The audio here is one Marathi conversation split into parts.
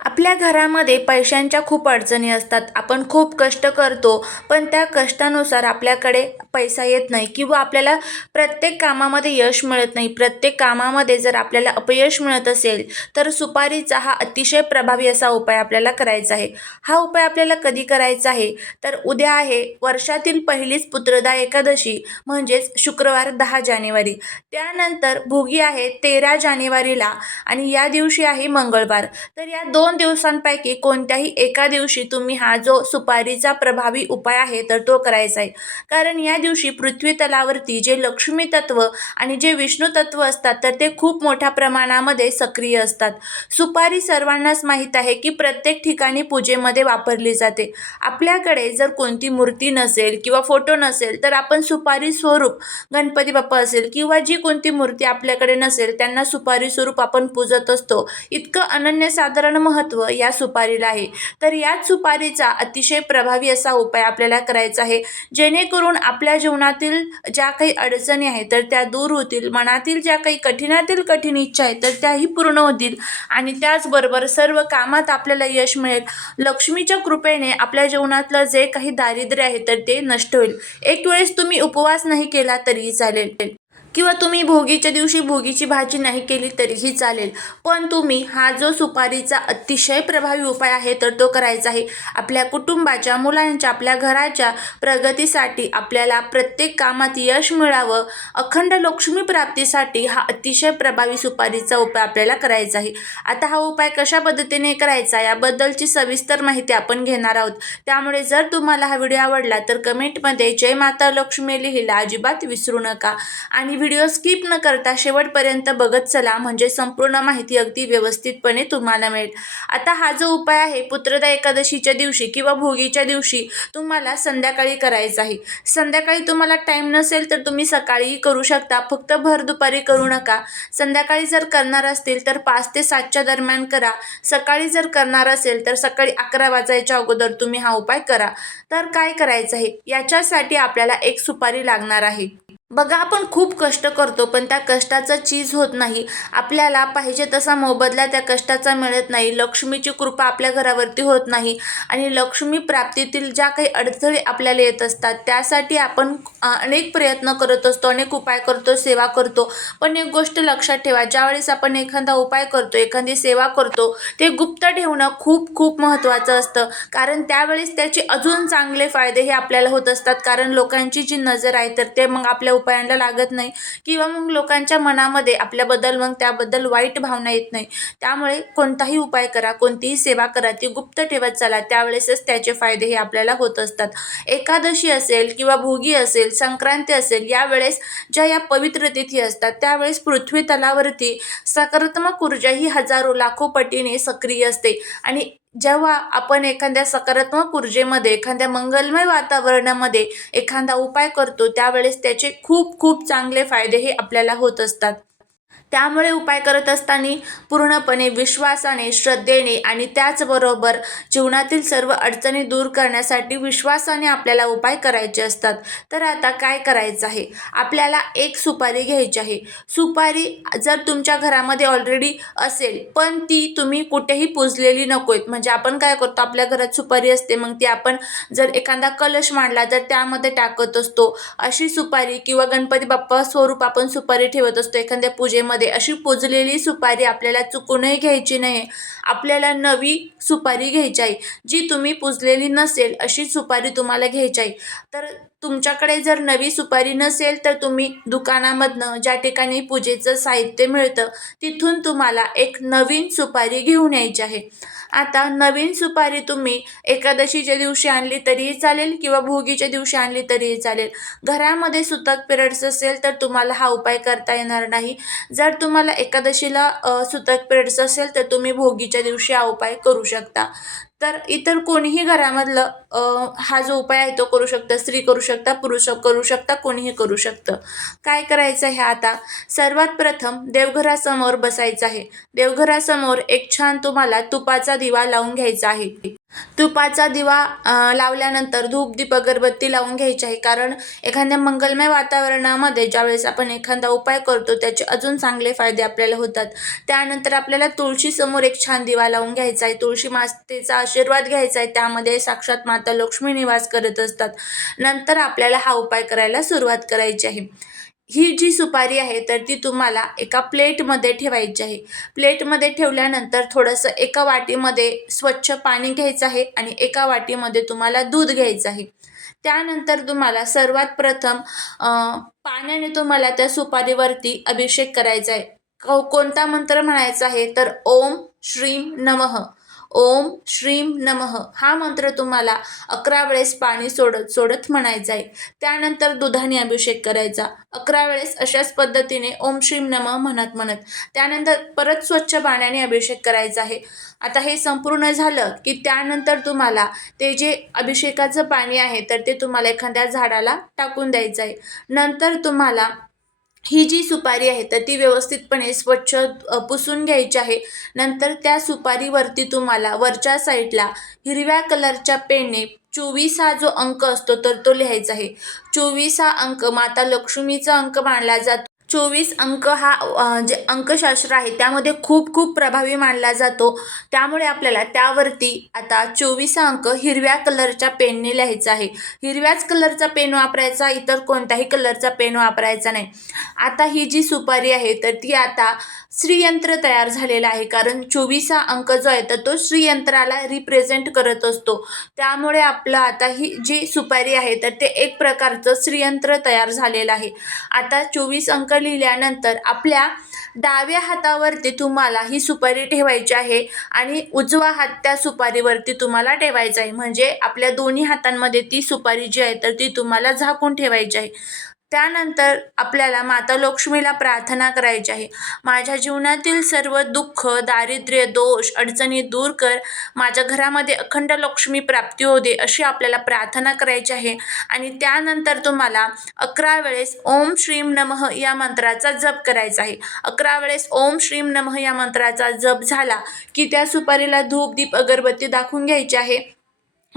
आपल्या घरामध्ये पैशांच्या खूप अडचणी असतात. आपण खूप कष्ट करतो पण त्या कष्टानुसार आपल्याकडे पैसा येत नाही किंवा आपल्याला प्रत्येक कामामध्ये यश मिळत नाही. प्रत्येक कामामध्ये जर आपल्याला अपयश मिळत असेल तर सुपारीचा हा अतिशय प्रभावी असा उपाय आपल्याला करायचा आहे. हा उपाय आपल्याला कधी करायचा आहे? तर उद्या आहे वर्षातील पहिलीच पुत्रदा एकादशी म्हणजेच शुक्रवार दहा जानेवारी. त्यानंतर भोगी आहे तेरा जानेवारीला आणि या दिवशी आहे मंगळवार. तर या दोन दोन दिवसांपैकी कोणत्याही एका दिवशी तुम्ही हा जो सुपारीचा प्रभावी उपाय आहे तर तो करायचा आहे. कारण या दिवशी पृथ्वी तलावरती जे लक्ष्मी तत्व आणि जे विष्णू तत्व असतात तर ते खूप मोठ्या प्रमाणामध्ये सक्रिय असतात. सुपारी सर्वांनाच माहीत आहे की प्रत्येक ठिकाणी पूजेमध्ये वापरली जाते. आपल्याकडे जर कोणती मूर्ती नसेल किंवा फोटो नसेल तर आपण सुपारी स्वरूप गणपती बाप्पा असेल किंवा जी कोणती मूर्ती आपल्याकडे नसेल त्यांना सुपारी स्वरूप आपण पूजत असतो. इतकं अनन्यसाधारण महत्त्व महत्त्व या सुपारीला आहे. तर याच सुपारीचा अतिशय प्रभावी असा उपाय आपल्याला करायचा आहे. जेणेकरून आपल्या जीवनातील ज्या काही अडचणी आहेत तर त्या दूर होतील. मनातील ज्या काही कठीणातील कठीण इच्छा आहेत तर त्याही पूर्ण होतील. आणि त्याचबरोबर सर्व कामात आपल्याला यश मिळेल. लक्ष्मीच्या कृपेने आपल्या जीवनातलं जे काही दारिद्र्य आहे तर ते नष्ट होईल. एक वेळेस तुम्ही उपवास नाही केला तरीही चालेल. किंवा तुम्ही भोगीच्या दिवशी भोगीची भाजी नाही केली तरीही चालेल. पण तुम्ही हा जो सुपारीचा अतिशय प्रभावी उपाय आहे तर तो करायचा आहे. आपल्या कुटुंबाच्या मुलांच्या आपल्या घराच्या प्रगतीसाठी आपल्याला प्रत्येक कामात यश मिळावं अखंड लक्ष्मी प्राप्तीसाठी हा अतिशय प्रभावी सुपारीचा उपाय आपल्याला करायचा आहे. आता हा उपाय कशा पद्धतीने करायचा याबद्दलची सविस्तर माहिती आपण घेणार आहोत. त्यामुळे जर तुम्हाला हा व्हिडिओ आवडला तर कमेंटमध्ये जय माता लक्ष्मी लिहिला अजिबात विसरू नका. आणि व्हिडिओ स्किप न करता शेवटपर्यंत बघत चला म्हणजे संपूर्ण माहिती अगदी व्यवस्थितपणे तुम्हाला मिळेल. आता हा जो उपाय आहे पुत्रदा एकादशीच्या दिवशी किंवा भोगीच्या दिवशी तुम्हाला संध्याकाळी करायचा आहे. संध्याकाळी तुम्हाला टाईम नसेल तर तुम्ही सकाळीही करू शकता. फक्त भर दुपारी करू नका. संध्याकाळी जर करणार असतील तर पाच ते सातच्या दरम्यान करा. सकाळी जर करणार असेल तर सकाळी अकरा वाजायच्या अगोदर तुम्ही हा उपाय करा. तर काय करायचं आहे? याच्यासाठी आपल्याला एक सुपारी लागणार आहे. बघा आपण खूप कष्ट करतो पण त्या कष्टाचं चीज होत नाही. आपल्याला पाहिजे तसा मोबदला त्या कष्टाचा मिळत नाही. लक्ष्मीची कृपा आपल्या घरावरती होत नाही. आणि लक्ष्मी प्राप्तीतील ज्या काही अडथळे आपल्याला येत असतात त्यासाठी आपण अनेक प्रयत्न करत असतो अनेक उपाय करतो सेवा करतो. पण एक गोष्ट लक्षात ठेवा ज्यावेळेस आपण एखादा उपाय करतो एखादी सेवा करतो ते गुप्त ठेवणं खूप खूप महत्त्वाचं असतं. कारण त्यावेळेस त्याचे अजून चांगले फायदे हे आपल्याला होत असतात. कारण लोकांची जी नजर आहे तर ते मग आपल्या उपायांना लागत नाही किंवा मग लोकांच्या मनामध्ये आपल्याबद्दल मग त्याबद्दल वाईट भावना येत नाही. त्यामुळे कोणताही उपाय करा कोणतीही सेवा करा ती गुप्त ठेवत चला. त्यावेळेसच त्याचे फायदे हे आपल्याला होत असतात. एकादशी असेल किंवा भोगी असेल संक्रांती असेल यावेळेस ज्या या पवित्र तिथी असतात त्यावेळेस पृथ्वी तलावरती सकारात्मक ऊर्जा ही हजारो लाखो पटीने सक्रिय असते. आणि जेव्हा आपण एखाद्या सकारात्मक ऊर्जेमध्ये एखाद्या मंगलमय वातावरणामध्ये एखादा उपाय करतो त्यावेळेस त्याचे खूप खूप चांगले फायदे हे आपल्याला होत असतात. त्यामुळे उपाय करत असताना पूर्णपणे विश्वासाने श्रद्धेने आणि त्याचबरोबर जीवनातील सर्व अडचणी दूर करण्यासाठी विश्वासाने आपल्याला उपाय करायचे असतात. तर आता काय करायचं आहे? आपल्याला एक सुपारी घ्यायची आहे. सुपारी जर तुमच्या घरामध्ये ऑलरेडी असेल पण ती तुम्ही कुठेही पुजलेली नको आहेत म्हणजे आपण काय करतो? आपल्या घरात सुपारी असते मग ती आपण जर एखादा कलश मांडला तर त्यामध्ये टाकत असतो. अशी सुपारी किंवा गणपती बाप्पा स्वरूप आपण सुपारी ठेवत असतो. एखाद्या पूजेमध्ये मध्ये अशी पोजलेली सुपारी आपल्याला चुकूनही घ्यायची नाही आपल्याला नवी सुपारी घ्यायची आहे. जी तुम्ही पुजलेली नसेल अशी सुपारी तुम्हाला घ्यायची आहे. तर तुमच्याकडे जर नवी सुपारी नसेल तर तुम्ही दुकानामधनं ज्या ठिकाणी पूजेचं साहित्य मिळतं तिथून तुम्हाला एक नवीन सुपारी घेऊन यायची आहे. आता नवीन सुपारी तुम्ही एकादशीच्या दिवशी आणली तरीही चालेल किंवा भोगीच्या दिवशी आणली तरीही चालेल. घरामध्ये सुतक पिरियड्स असेल तर तुम्हाला हा उपाय करता येणार नाही. जर जर तुम्हाला एकादशीला सुतक पिरियड्स असेल तर तुम्ही भोगीच्या दिवशी हा उपाय करू शकता. तर इतर कोणीही घरामधलं हा जो उपाय आहे तो करू शकता. स्त्री करू शकता पुरुष करू शकता कोणीही करू शकतं. काय करायचं आहे आता? सर्वात प्रथम देवघरासमोर बसायचं आहे. देवघरासमोर एक छान तुम्हाला तुपाचा दिवा लावून घ्यायचा आहे. तुपाचा दिवा लावल्यानंतर धूप दीप अगरबत्ती लावून घ्यायची आहे. कारण एखाद्या मंगलमय वातावरणामध्ये ज्यावेळेस आपण एखादा उपाय करतो त्याचे अजून चांगले फायदे आपल्याला होतात. त्यानंतर आपल्याला तुळशीसमोर एक छान दिवा लावून घ्यायचा आहे. तुळशी मातेचा आशीर्वाद घ्यायचा आहे. त्यामध्ये साक्षात माता लक्ष्मी निवास करत असतात. नंतर आपल्याला हा उपाय करायला सुरुवात करायची आहे. ही जी सुपारी आहे तर ती तुम्हाला एका प्लेटमध्ये ठेवायची आहे. प्लेटमध्ये ठेवल्यानंतर थोडंसं एका वाटीमध्ये स्वच्छ पाणी घ्यायचं आहे आणि एका वाटीमध्ये तुम्हाला दूध घ्यायचं आहे. त्यानंतर तुम्हाला सर्वात प्रथम पाण्याने तुम्हाला त्या सुपारीवरती अभिषेक करायचा आहे. को कोणता मंत्र म्हणायचा आहे? तर ओम श्रीम नमः. ओम श्रीम नमः. हा मंत्र तुम्हाला अकरा वेळेस पाणी सोडत सोडत म्हणायचा आहे. त्यानंतर दुधाने अभिषेक करायचा. अकरा वेळेस अशाच पद्धतीने ओम श्रीम नमः म्हणत म्हणत. त्यानंतर परत स्वच्छ पाण्याने अभिषेक करायचा आहे. आता हे संपूर्ण झालं की त्यानंतर तुम्हाला ते जे अभिषेकाचं पाणी आहे तर ते तुम्हाला एखाद्या झाडाला टाकून द्यायचं आहे. नंतर तुम्हाला ही जी सुपारी आहे तर ती व्यवस्थितपणे स्वच्छ पुसून घ्यायची आहे. नंतर त्या सुपारीवरती तुम्हाला वरच्या साईडला हिरव्या कलरच्या पेनने चोवीस हा जो अंक असतो तर तो लिहायचा आहे. चोवीस हा अंक माता लक्ष्मीचा अंक मानला जातो. चोवीस अंक हा जे अंकशास्त्र आहे त्यामध्ये खूप खूप प्रभावी मानला जातो. त्यामुळे आपल्याला त्यावरती आता चोवीस अंक हिरव्या कलरच्या पेनने लिहायचा आहे. हिरव्याच कलरचा पेन वापरायचा इतर कोणत्याही कलरचा पेन वापरायचा नाही. आता ही जी सुपारी आहे तर ती आता श्रीयंत्र तयार झालेला आहे. कारण चोवीसा अंक जो आहे तर तो श्रीयंत्राला रिप्रेझेंट करत असतो. त्यामुळे आपलं आता ही जी सुपारी आहे तर ते एक प्रकारचं श्रीयंत्र तयार झालेलं आहे. आता चोवीस अंक लिहिल्यानंतर आपल्या डाव्या हातावरती तुम्हाला ही सुपारी ठेवायची आहे आणि उजवा हात त्या सुपारीवरती तुम्हाला ठेवायचा आहे. म्हणजे आपल्या दोन्ही हातांमध्ये ती सुपारी जी आहे तर ती तुम्हाला झाकून ठेवायची आहे. त्यानंतर आपल्याला माता लक्ष्मीला प्रार्थना करायची आहे. माझ्या जीवनातील सर्व दुःख दारिद्र्य दोष अडचणी दूर कर. माझ्या घरामध्ये अखंड लक्ष्मी प्राप्ती होऊ दे अशी आपल्याला प्रार्थना करायची आहे. आणि त्यानंतर तुम्हाला अकरा वेळेस ओम श्रीम नमः या मंत्राचा जप करायचा आहे. अकरा वेळेस ओम श्रीम नमः या मंत्राचा जप झाला की त्या सुपारीला धूप दीप अगरबत्ती दाखवून घ्यायची आहे.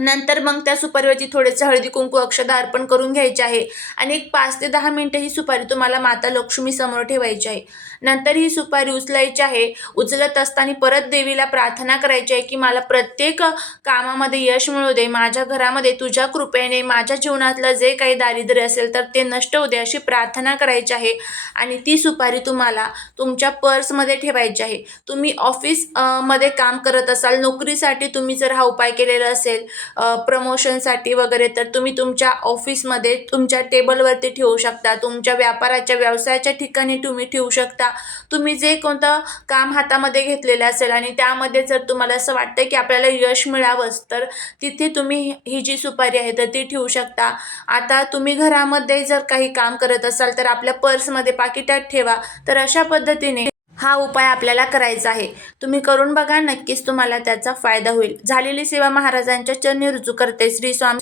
नंतर मग त्या सुपारीवरती थोडेसे हळदी कुंकू अक्षदा अर्पण करून घ्यायचे आहे. आणि एक पाच ते दहा मिनटं ही सुपारी तुम्हाला माता लक्ष्मी समोर ठेवायची आहे. नंतर ही सुपारी उचलायची आहे. उचलत असताना परत देवीला प्रार्थना करायची आहे की मला प्रत्येक कामामध्ये यश मिळू दे. माझ्या घरामध्ये तुझ्या कृपेने माझ्या जीवनातलं जे काही दारिद्र्य असेल तर ते नष्ट होऊ दे अशी प्रार्थना करायची आहे. आणि ती सुपारी तुम्हाला तुमच्या पर्समध्ये ठेवायची आहे. तुम्ही ऑफिसमध्ये काम करत असाल नोकरीसाठी तुम्ही जर हा उपाय केलेला असेल प्रमोशनसाठी वगैरे तर तुम्ही तुमच्या ऑफिसमध्ये तुमच्या टेबलवरती ठेवू शकता. तुमच्या व्यापाराच्या व्यवसायाच्या ठिकाणी तुम्ही ठेवू शकता. तुम्ही जे कोणतं काम हातामध्ये घेतलेलं असेल आणि त्यामध्ये जर तुम्हाला असं वाटतं की आपल्याला यश मिळावंच तर तिथे तुम्ही ही जी सुपारी आहे तर ती ठेवू शकता. आता तुम्ही घरामध्ये जर काही काम करत असाल तर आपल्या पर्समध्ये पाकिटात ठेवा. तर अशा पद्धतीने हा उपाय आपल्याला करायचा आहे. तुम्ही करून बघा नक्कीच तुम्हाला त्याचा फायदा होईल. झालेली सेवा महाराजांच्या चरणी रुजू करते. श्री स्वामी